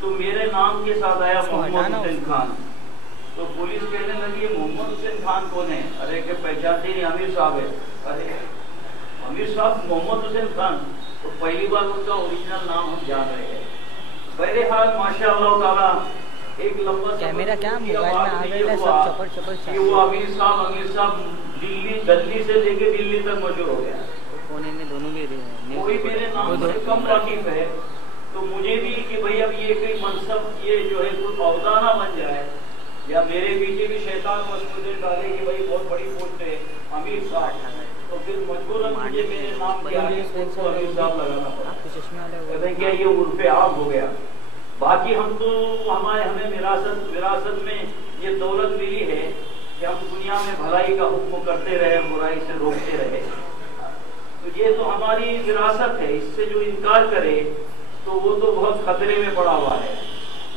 تو میرے نام کے ساتھ آیا محمد حسین خان. تو پولیس کہنے لگی محمد حسین خان کون ہے؟ ارے کہ پہچانتے نہیں، امیر صاحب ہے. ارے امیر صاحب محمد حسین خان. تو پہلی بار ان کا اوریجنل نام ہم جان رہے ہیں. بہرحال ماشاء اللہ تعالیٰ ایک لمبا کیمرہ کیا موبائل میں آ گئے سب کہ وہ امیر صاحب دلی سے لے کے دلی تک مشہور ہو گیا. کوئی میرے نام سے کم واقف ہے تو مجھے بھی کہ بھئی اب یہ کوئی منصب یہ جو ہے کوئی عہدہ نہ بن جائے، یا میرے پیچھے بھی شیطان مسئلے ڈالے کہ بھئی بہت بڑی پوسٹ ہے امیر صاحب، تو پھر مجبوراً مجھے میرے نام کے آگے کو امیر صاحب لگانا پڑا. کہتے ہیں کیا یہ عرف عام ہو گیا. باقی ہم تو ہمیں وراثت میں یہ دولت ملی ہے کہ ہم دنیا میں بھلائی کا حکم کرتے رہے، برائی سے روکتے رہے. تو یہ تو ہماری وراثت ہے، اس سے جو انکار کرے تو وہ تو بہت خطرے میں پڑا ہوا ہے.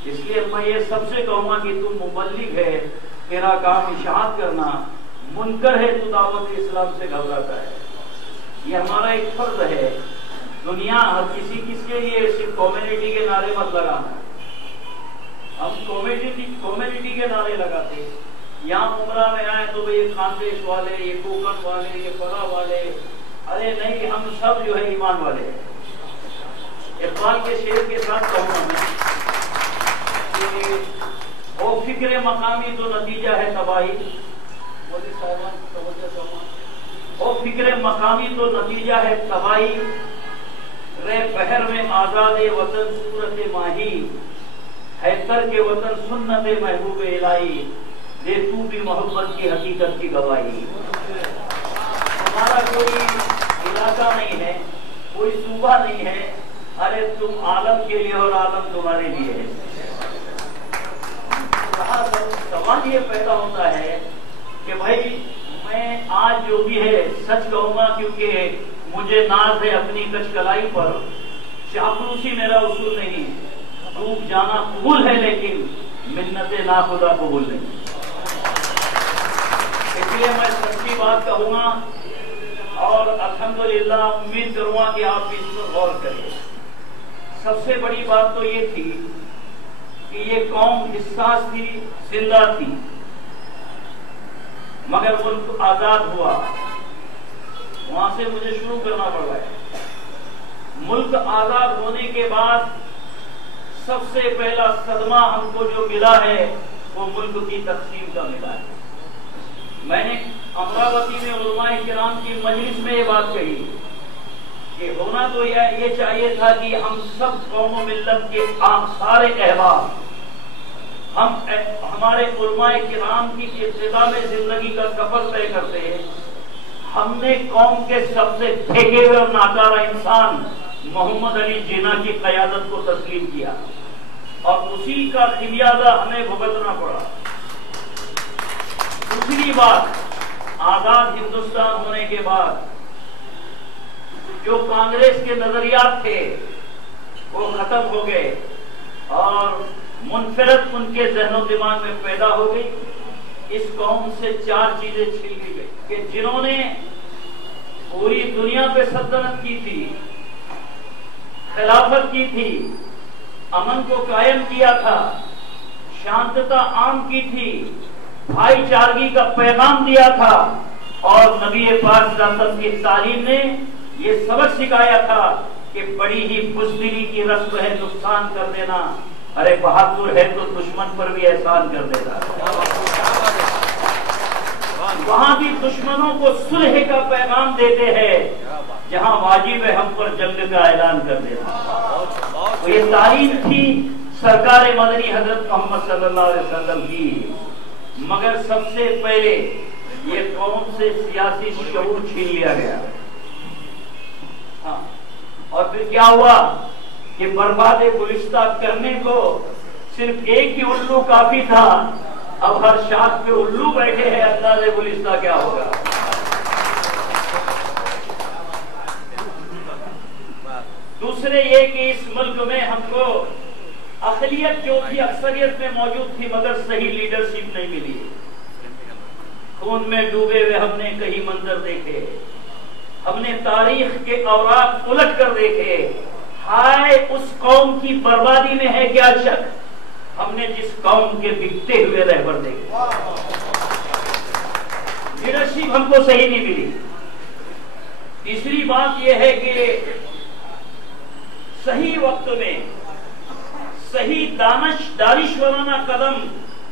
اس لیے میں یہ سب سے کہوں گا کہ تم مبلغ ہے، تیرا کام اشاعت کرنا، منکر ہے تو دعوت اسلام سے گھبراتا ہے. یہ ہمارا ایک فرض ہے. دنیا ہر کس کے لیے صرف کمیونٹی کے نعرے مت لگانا. ہم کمیونٹی کے نعرے لگاتے. یہاں عمرہ میں آئے تو یہ خاندیش والے، یہ کوکن والے، یہ فلاں والے. ارے نہیں، ہم سب جو ہے ایمان والے ہیں. اقبال کے شعر کے ساتھ کہوں میں کہ وہ فکر مقامی تو نتیجہ ہے تباہی. وہ فکر مقامی تو نتیجہ ہے تباہی. رے بحر میں آزاد وطن صورت ماہی، ہے ترک وطن سنت محبوب الہی. دے تو بھی محبت کی حقیقت کی گواہی. ہمارا کوئی علاقہ نہیں ہے، کوئی صوبہ نہیں ہے. ارے تم عالم کے لیے اور عالم تمہارے لیے ہے. سوال یہ پیدا ہوتا ہے کہ بھائی میں آج جو بھی ہے سچ کہوں گا، کیونکہ مجھے ناز ہے اپنی کچ کلائی پر. چاپلوسی میرا اصول نہیں. ڈوب جانا قبول ہے لیکن منت ناخدا قبول نہیں. اس لیے میں سچی بات کہوں گا اور الحمدللہ امید کروں گا کہ آپ اس پر غور کریں. سب سے بڑی بات تو یہ تھی کہ یہ قوم حساس تھی، زندہ تھی، مگر ملک آزاد ہوا. وہاں سے مجھے شروع کرنا پڑ رہا ہے. ملک آزاد ہونے کے بعد سب سے پہلا صدمہ ہم کو جو ملا ہے وہ ملک کی تقسیم کا ملا ہے. میں نے امراوتی میں علماء کرام کی مجلس میں یہ بات کہی کہ ہونا تو یہ چاہیے تھا کہ ہم سب قوم و ملت کے سارے احباب، ہمارے علماء کرام کی ابتدا میں زندگی کا سفر طے کرتے ہیں. ہم نے قوم کے سب سے پھینکے ہوئے اور ناکارہ انسان محمد علی جناح کی قیادت کو تسلیم کیا اور اسی کا خمیازہ ہمیں بھگتنا پڑا. دوسری بات، آزاد ہندوستان ہونے کے بعد جو کانگریس کے نظریات تھے وہ ختم ہو گئے اور منفرد ان کے ذہن و دماغ میں پیدا ہو گئی. اس قوم سے چار چیزیں چھین لی گئی کہ جنہوں نے پوری دنیا پہ سلطنت کی تھی، خلافت کی تھی، امن کو قائم کیا تھا، شانتتا عام کی تھی، بھائی چارگی کا پیغام دیا تھا، اور نبی پاک صلی اللہ علیہ وسلم کی تعلیم نے یہ سبق سکھایا تھا کہ بڑی ہی بزدلی کی رسم ہے نقصان کر دینا. ارے بہادر ہے تو دشمن پر بھی احسان کر دیتا. وہاں بھی دشمنوں کو صلح کا پیغام دیتے ہیں جہاں واجب ہے ہم پر جنگ کا اعلان کر دینا. یہ تعلیم تھی سرکار مدنی حضرت محمد صلی اللہ علیہ وسلم کی. مگر سب سے پہلے یہ قوم سے سیاسی شعور چھین لیا گیا. اور پھر کیا ہوا کہ برباد گلستہ کرنے کو صرف ایک ہی الو کافی تھا. اب ہر شاخ پہ الو بیٹھے ہیں، اندازے گلستہ کیا ہوگا. دوسرے یہ کہ اس ملک میں ہم کو اقلیت جو تھی اکثریت میں موجود تھی مگر صحیح لیڈرشپ نہیں ملی. خون میں ڈوبے ہوئے ہم نے کئی منظر دیکھے، ہم نے تاریخ کے اوراق الٹ کر دیکھے، ہائے اس قوم کی بربادی میں ہے کیا شک، ہم نے جس قوم کے بکتے ہوئے رہبر دیکھے۔ لیڈرشپ ہم کو صحیح نہیں ملی۔ تیسری بات یہ ہے کہ صحیح وقت میں صحیح دانشورانہ قدم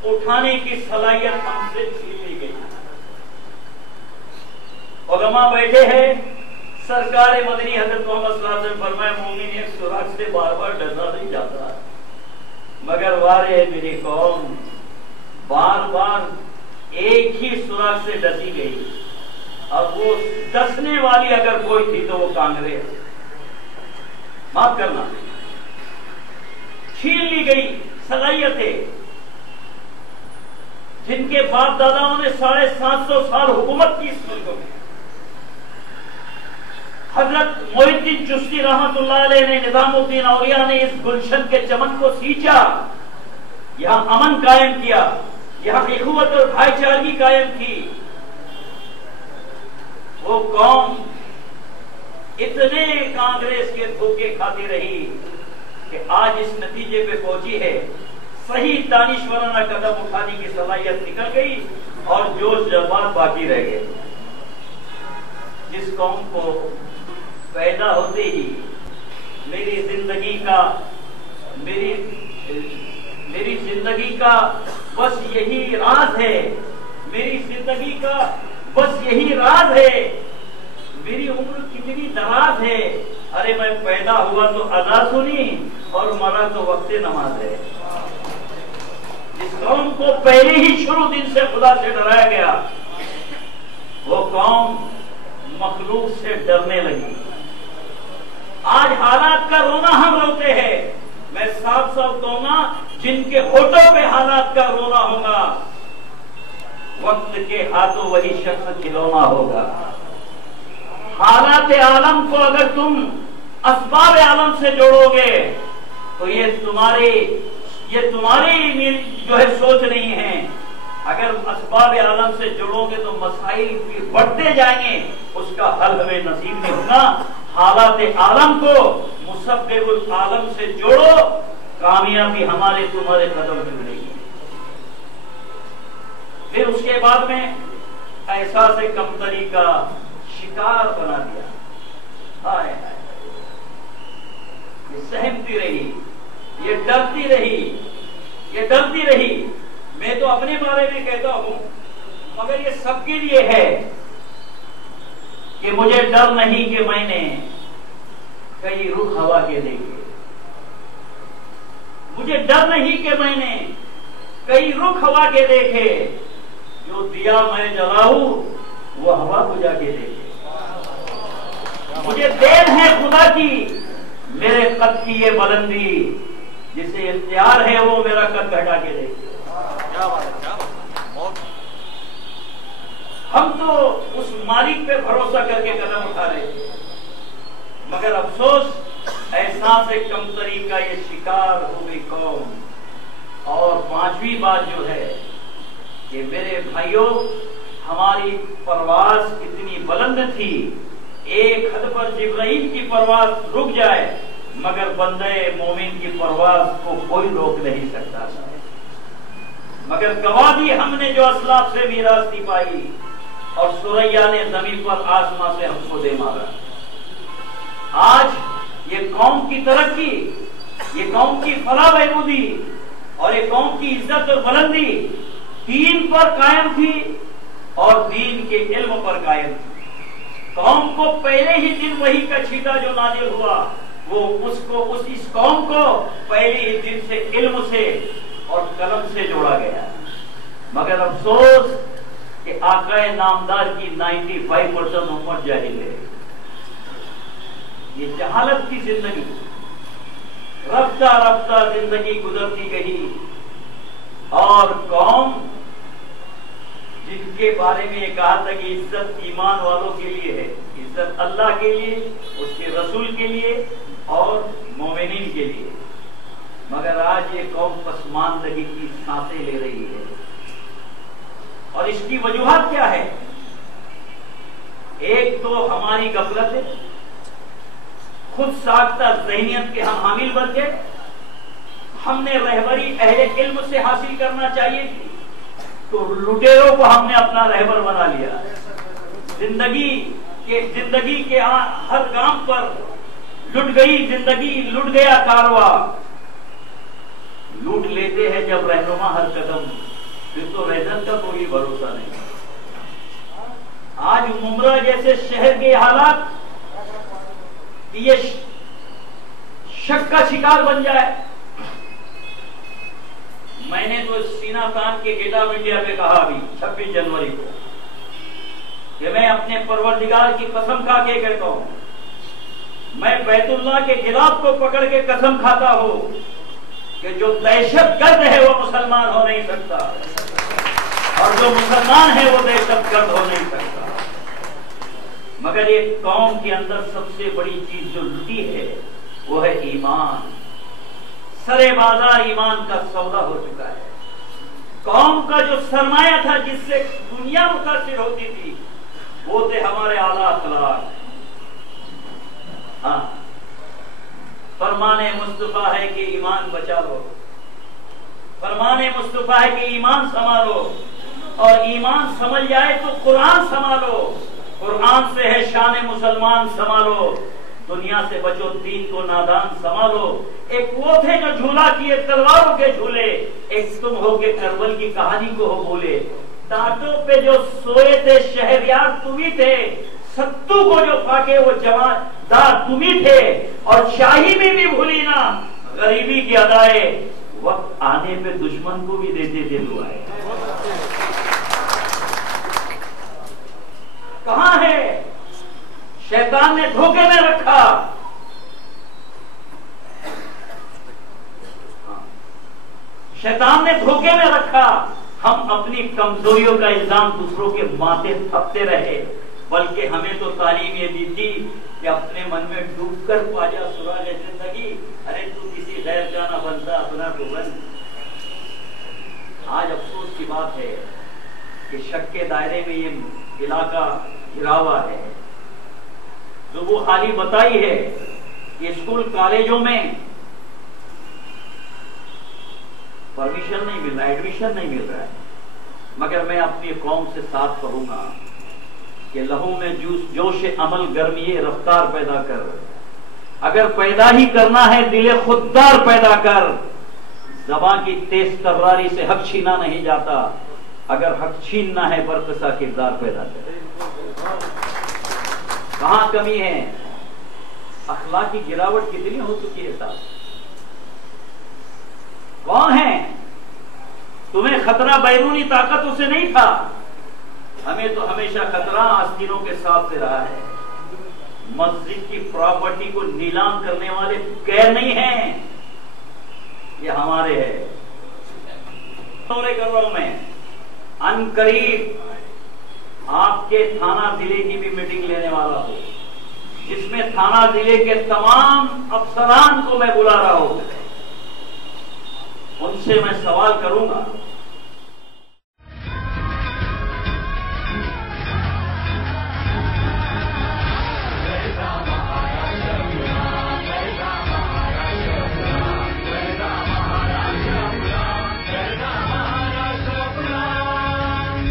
اٹھانے کی صلاحیت ہم سے چھین لی گئی۔ علماء بیٹھے ہیں، سرکار مدنی حضرت محمد صلی اللہ علیہ وسلم فرمائے مومن ایک سوراخ سے بار بار ڈرنا نہیں جاتا، مگر وارے میری قوم بار بار ایک ہی سوراخ سے ڈسی گئی، اب وہ ڈسنے والی اگر کوئی تھی تو وہ کانگریس، معاف کرنا، چھین لی گئی صلاحیتیں جن کے باپ داداؤں نے 750 سال حکومت کی اس ملک میں۔ حضرت محی الدین چشتی رحمت اللہ علیہ نے، نظام الدین اولیاء نے اس گلشن کے چمن کو سینچا، یہاں امن قائم کیا، یہاں اخوت اور بھائی چارگی قائم کی۔ وہ قوم اتنے کانگریس کے دھوکے کھاتی رہی کہ آج اس نتیجے پہ پہنچی ہے، صحیح دانشورانہ قدم اٹھانے کی صلاحیت نکل گئی اور جوش جذبات باقی رہ گئے۔ جس قوم کو پیدا ہوتے ہی میری زندگی کا بس یہی راز ہے، میری زندگی کا بس یہی راز ہے، میری عمر کتنی دراز ہے، ارے میں پیدا ہوا تو اذان سنی اور مرا تو وقت نماز ہے۔ جس قوم کو پہلے ہی شروع دن سے خدا سے ڈرایا گیا، وہ قوم مخلوق سے ڈرنے لگی۔ آج حالات کا رونا ہم روتے ہیں، میں صاف کہوں گا جن کے ہونٹوں پہ حالات کا رونا ہوگا، وقت کے ہاتھوں وہی شخص کھلونا ہوگا۔ حالات عالم کو اگر تم اسباب عالم سے جوڑو گے تو یہ تمہاری جو ہے سوچ نہیں ہے۔ اگر اسباب عالم سے جوڑو گے تو مسائل بڑھتے جائیں گے، اس کا حل ہمیں نصیب نہیں ہوگا۔ حالات عالم کو مسبب العالم سے جوڑو، کامیابی ہمارے تمہارے قدم پہ ملے گی۔ پھر اس کے بعد میں احساس کمتری کا شکار بنا دیا۔ ہائے ہائے، یہ سہمتی رہی، یہ ڈرتی رہی، یہ ڈرتی رہی۔ میں تو اپنے بارے میں کہتا ہوں، مگر یہ سب کے لیے ہے کہ مجھے ڈر نہیں کہ میں نے کئی رخ ہوا کے دیکھے، مجھے ڈر نہیں کہ میں نے کئی رخ ہوا کے دیکھے، جو دیا میں جلاؤں وہ ہوا کو جا کے دیکھے۔ مجھے دیر ہے خدا کی میرے قد کی یہ بلندی، جسے اختیار ہے وہ میرا قد گھٹا کے دیکھے۔ ہم تو اس مالک پہ بھروسہ کر کے قدم اٹھا رہے تھے، مگر افسوس احساس کمتری کا یہ شکار ہو گئی قوم۔ اور پانچویں بات جو ہے کہ میرے بھائیوں، ہماری پرواز کتنی بلند تھی، ایک حد پر جبرائیل کی پرواز رک جائے مگر بندے مومن کی پرواز کو کوئی روک نہیں سکتا تھا۔ مگر گواہ دی ہم نے جو اسلاف سے میراث دی پائی، اور سوریا نے زمین پر آسمان سے ہم کو دے مارا۔ آج یہ قوم کی ترقی، یہ قوم کی فلاح بہبودی اور یہ قوم کی عزت اور بلندی دین پر قائم تھی اور دین کے علم پر قائم تھی۔ قوم کو پہلے ہی دن وحی کا چھیٹا جو نازل ہوا، وہ اس قوم کو پہلے ہی دن سے علم سے اور قلم سے جوڑا گیا۔ مگر افسوس کہ آقا نامدار کی 95% امت جاہل ہے۔ یہ جہالت کی زندگی، رفتہ رفتہ زندگی گزرتی گئی، اور قوم جن کے بارے میں یہ کہا تھا کہ عزت ایمان والوں کے لیے ہے، عزت اللہ کے لیے، اس کے رسول کے لیے اور مومنین کے لیے، مگر آج یہ قوم پسماندگی کی سانسیں لے رہی ہے۔ اور اس کی وجوہات کیا ہے؟ ایک تو ہماری غفلت ہے، خود ساختہ ذہنیت کے ہم حامل بن گئے. ہم نے رہبری اہل علم سے حاصل کرنا چاہیے تھی تو لٹیروں کو ہم نے اپنا رہبر بنا لیا. زندگی کے ہر گام پر لٹ گئی زندگی، لٹ گیا کارواں. لوٹ لیتے ہیں جب رہنما ہر قدم، پھر تو رہزن کا کوئی بھروسہ نہیں. آج ممرا جیسے شہر کے حالات یہ شک کا شکار بن جائے. میں نے تو سینہ تان کے گیٹ آف انڈیا پہ کہا ابھی 26 جنوری کو کہ میں اپنے پروردگار کی قسم کھا کے کہتا ہوں، میں بیت اللہ کے غلاف کو پکڑ کے قسم کھاتا ہوں کہ جو دہشت گرد ہے وہ مسلمان ہو نہیں سکتا، اور جو مسلمان ہے وہ دہشت گرد ہو نہیں سکتا. مگر ایک قوم کے اندر سب سے بڑی چیز جو لٹی ہے وہ ہے ایمان. سرے بازار ایمان کا سودا ہو چکا ہے. قوم کا جو سرمایہ تھا جس سے دنیا متاثر ہوتی تھی وہ تھے ہمارے اعلیٰ اخلاق. ہاں، فرمان مصطفیٰ ہے کہ ایمان بچا لو، فرمان مصطفیٰ ہے کہ ایمان سنبھالو، اور ایمان سنبھل جائے تو قرآن سنبھالو. قرآن سے ہے شان مسلمان سنبھالو. دنیا سے بچو، دین کو نادان سنبھالو. ایک وہ تھے جو جھولا کیے تلواروں کے جھولے، ایک تم ہو کے کربل کی کہانی کو ہو بولے. ٹاٹوں پہ جو سوئے تھے شہریار تم ہی تھے، ستو کو جو پاکے وہ جوان دار تم ہی تھے. اور شاہی میں بھی بھولی نا غریبی کی ادائے، وقت آنے پہ دشمن کو بھی دیتے تھے دعائیں. کہاں ہے؟ شیطان نے دھوکے میں رکھا. شیطان نے دھوکے میں رکھا. ہم اپنی کمزوریوں کا الزام دوسروں کے ماتھے تھپتے رہے، بلکہ ہمیں تو تعلیم یہ دی تھی کہ اپنے من میں ڈوب کر پاجا سراغ زندگی. ارے تو کسی غیر کا نہ بنتا، اپنا تو بن. آج افسوس کی بات ہے کہ شک کے دائرے میں یہ علاقہ گھرا ہوا ہے. جو وہ حالی بتائی ہے کہ اسکول کالجوں میں پرمیشن نہیں مل رہا، ایڈمیشن نہیں مل رہا ہے. مگر میں اپنی قوم سے ساتھ کروں گا کہ لہو میں جوش عمل گرمی رفتار پیدا کر. اگر پیدا ہی کرنا ہے دل خوددار پیدا کر. زبان کی تیز تراری سے حق چھینا نہیں جاتا، اگر حق چھیننا ہے برقصا کردار پیدا کر. کہاں کمی ہے؟ اخلاق کی گراوٹ کتنی ہو چکی ہے صاحب. کون ہے؟ تمہیں خطرہ بیرونی طاقتوں سے نہیں تھا، ہمیں تو ہمیشہ خطرہ آستینوں کے ساتھ سے رہا ہے. مسجد کی پراپرٹی کو نیلام کرنے والے غیر نہیں ہیں، یہ ہمارے ہے. کر رہا ہوں میں، ان قریب آپ کے تھانہ ضلع کی بھی میٹنگ لینے والا ہوں، جس میں تھانہ ضلع کے تمام افسران کو میں بلا رہا ہوں. ان سے میں سوال کروں گا.